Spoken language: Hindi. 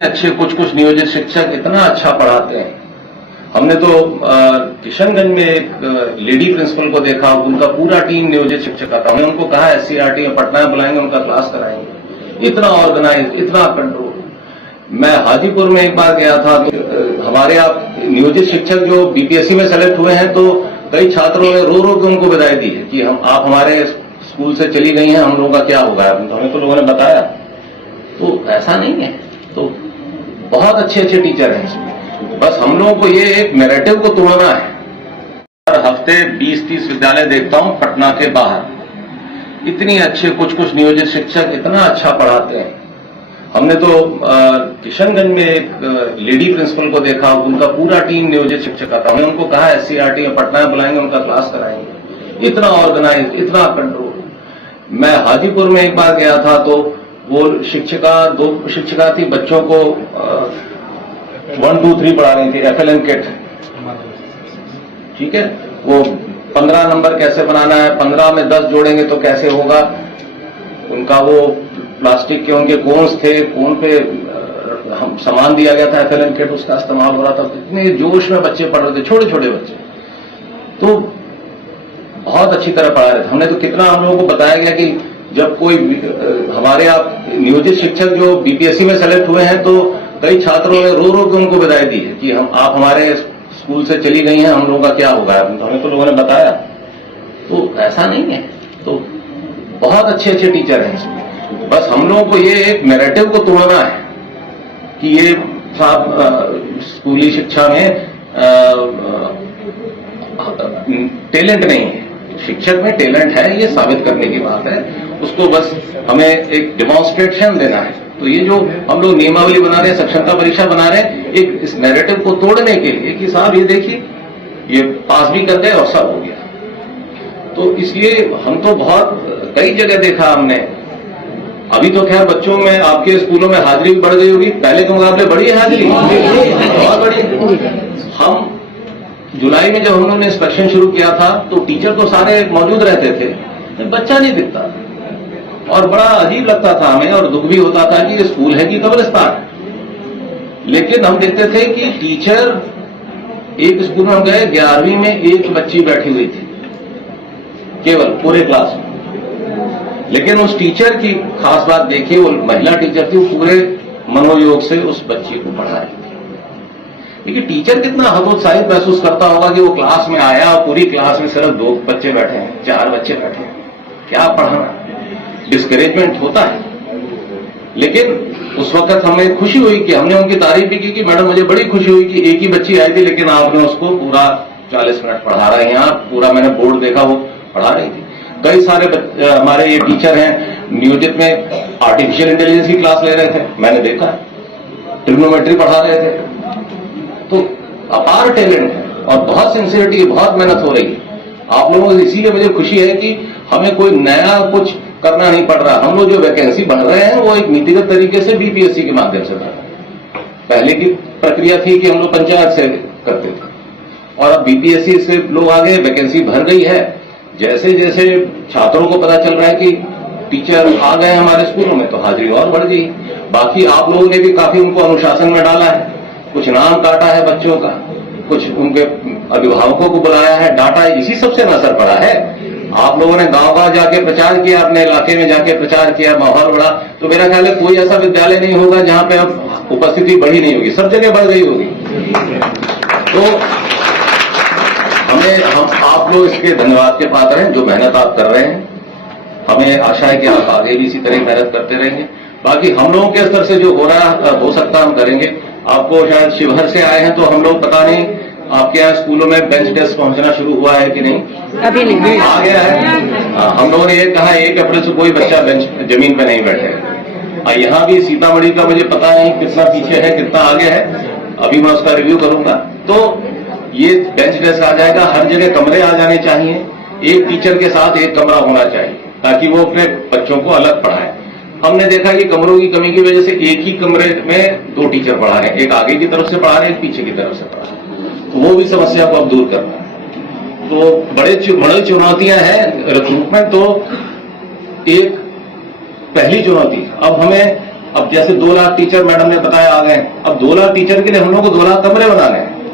अच्छे कुछ कुछ नियोजित शिक्षक इतना अच्छा पढ़ाते हैं। हमने तो किशनगंज में एक लेडी प्रिंसिपल को देखा, उनका पूरा टीम नियोजित शिक्षक का था। हमने उनको कहा SCRT में पटना में बुलाएंगे, उनका क्लास कराएंगे। इतना ऑर्गेनाइज, इतना कंट्रोल। मैं हाजीपुर में एक बार गया था, तो हमारे आप नियोजित शिक्षक जो BPSC में सेलेक्ट हुए हैं, तो कई छात्रों ने रो रो के उनको बधाई दी है कि आप हमारे स्कूल से चली गई हैं, हम लोगों का क्या होगा। हमें तो लोगों ने बताया, तो ऐसा नहीं है। तो बहुत अच्छे अच्छे टीचर हैं इसमें, बस हम लोगों को ये एक नैरेटिव को तोड़ना है। हर हफ्ते 20-30 विद्यालय देखता हूं पटना के बाहर। इतनी अच्छे कुछ कुछ नियोजित शिक्षक इतना अच्छा पढ़ाते हैं। हमने तो किशनगंज में एक लेडी प्रिंसिपल को देखा, उनका पूरा टीम नियोजित शिक्षक का था। हमने उनको कहा SCRT में पटना में बुलाएंगे, उनका क्लास कराएंगे। इतना ऑर्गेनाइज, इतना कंट्रोल। मैं हाजीपुर में एक बार गया था, तो वो दो शिक्षिका थी, बच्चों को 1 2 3 पढ़ा रही थी, FLN किट। ठीक है, वो 15 नंबर कैसे बनाना है, 15 में 10 जोड़ेंगे तो कैसे होगा। उनका वो प्लास्टिक के उनके कोन्स थे, कोन पे हम सामान दिया गया था, FLN किट उसका इस्तेमाल हो रहा था। इतने जोश में बच्चे पढ़ रहे थे, छोटे छोटे बच्चे, तो बहुत अच्छी तरह पढ़ा रहे थे। हमने तो कितना हम लोगों को बताया गया कि जब कोई हमारे आप नियोजित शिक्षक जो BPSC में सेलेक्ट हुए हैं, तो कई छात्रों ने रो रो के उनको बधाई दी है कि आप हमारे स्कूल से चली गई हैं, हम लोगों का क्या होगा। हमें तो लोगों ने बताया, तो ऐसा नहीं है। तो बहुत अच्छे अच्छे टीचर हैं इसमें, बस हम लोगों को ये एक नैरेटिव को तोड़ना है कि ये स्कूली शिक्षा में टैलेंट नहीं है। शिक्षक में टैलेंट है, ये साबित करने की बात है। उसको बस हमें एक डेमोन्स्ट्रेशन देना है। तो ये जो हम लोग नियमावली बना रहे हैं, साक्षरता परीक्षा बना रहे हैं, एक इस नैरेटिव को तोड़ने के लिए कि साहब ये देखिए, ये पास भी कर गए और सब हो गया। तो इसलिए हम तो बहुत कई जगह देखा हमने। अभी तो खैर बच्चों में आपके स्कूलों में हाजिरी भी बढ़ गई होगी, पहले के मुकाबले बड़ी है हाजिरी, बहुत बड़ी। हम जुलाई में जब हमने इंस्पेक्शन शुरू किया था, तो टीचर तो सारे मौजूद रहते थे, बच्चा नहीं दिखता, और बड़ा अजीब लगता था हमें, और दुख भी होता था कि ये स्कूल है कि कब्रिस्तान। लेकिन हम देखते थे कि टीचर, एक स्कूल में हम गए, 11वीं में एक बच्ची बैठी हुई थी केवल पूरे क्लास में। लेकिन उस टीचर की खास बात देखिए, वो महिला टीचर थी, वो पूरे मनोयोग से उस बच्ची को पढ़ा रही थी। क्योंकि टीचर कितना हतोत्साहित महसूस करता होगा कि वो क्लास में आया और पूरी क्लास में सिर्फ 2 बच्चे बैठे हैं, 4 बच्चे बैठे हैं, क्या पढ़ाना। डिस्करेजमेंट होता है। लेकिन उस वक्त हमें खुशी हुई कि हमने उनकी तारीफ भी की कि मैडम मुझे बड़ी खुशी हुई कि एक ही बच्ची आई थी, लेकिन आपने उसको पूरा 40 मिनट पढ़ा रहे हैं। यहाँ पूरा मैंने बोर्ड देखा, वो पढ़ा रही थी। कई सारे हमारे ये टीचर हैं नियोजित में, आर्टिफिशियल इंटेलिजेंस की क्लास ले रहे थे, मैंने देखा, ट्रिग्नोमेट्री पढ़ा रहे थे। तो अपार टैलेंट है और बहुत सिंसियरिटी, बहुत मेहनत हो रही है आप लोगों को। इसीलिए मुझे खुशी है कि हमें कोई नया कुछ करना नहीं पड़ रहा। हम लोग जो वैकेंसी भर रहे हैं, वो एक नीतिगत तरीके से BPSC के माध्यम से भर रहे हैं। पहले की प्रक्रिया थी कि हम लोग पंचायत से करते थे, और अब BPSC से लोग आगे, वैकेंसी भर गई है। जैसे जैसे छात्रों को पता चल रहा है कि टीचर आ गए हमारे स्कूलों में, तो हाजिरी और बढ़ गई। बाकी आप लोगों ने भी काफी उनको अनुशासन में डाला है, कुछ नाम काटा है बच्चों का, कुछ उनके अभिभावकों को बुलाया है, डाटा है, इसी सबसे असर पड़ा है। आप लोगों ने गांव-गांव जाके प्रचार किया, अपने इलाके में जाके प्रचार किया, माहौल बढ़ा। तो मेरा ख्याल है कोई ऐसा विद्यालय नहीं होगा जहां पे अब उपस्थिति बढ़ी नहीं होगी, सब जगह बढ़ गई होगी। तो हम आप लोग इसके धन्यवाद के पात्र हैं, जो मेहनत आप कर रहे हैं। हमें आशा है कि आप आगे भी इसी तरह मेहनत करते रहेंगे। बाकी हम लोगों के स्तर से जो हो रहा हो सकता हम करेंगे। आपको शायद शिवहर से आए हैं, तो हम लोग पता नहीं आपके यहाँ स्कूलों में बेंच डेस्क पहुंचना शुरू हुआ है कि नहीं? अभी नहीं आ गया है। हम लोगों ने ये कहा 1 अप्रैल से कोई बच्चा बेंच जमीन पे नहीं बैठे। यहाँ भी सीतामढ़ी का मुझे पता नहीं कितना पीछे है, कितना आगे है, अभी मैं उसका रिव्यू करूंगा। तो ये बेंच डेस्क आ जाएगा, हर जगह कमरे आ जाने चाहिए, एक टीचर के साथ एक कमरा होना चाहिए, ताकि वो अपने बच्चों को अलग पढ़ाए। हमने देखा कि कमरों की कमी की वजह से एक ही कमरे में 2 टीचर पढ़ा रहे हैं, एक आगे की तरफ से पढ़ा रहे हैं, एक पीछे की तरफ से पढ़ा रहे हैं। तो वो भी समस्या को अब दूर करना है। तो बड़ी चुनौतियां हैं रिक्रूटमेंट। तो एक पहली चुनौती, अब हमें अब जैसे 2 लाख टीचर मैडम ने बताया आ गए, अब 2 लाख टीचर के लिए हम लोग को 2 लाख कमरे बनाने हैं।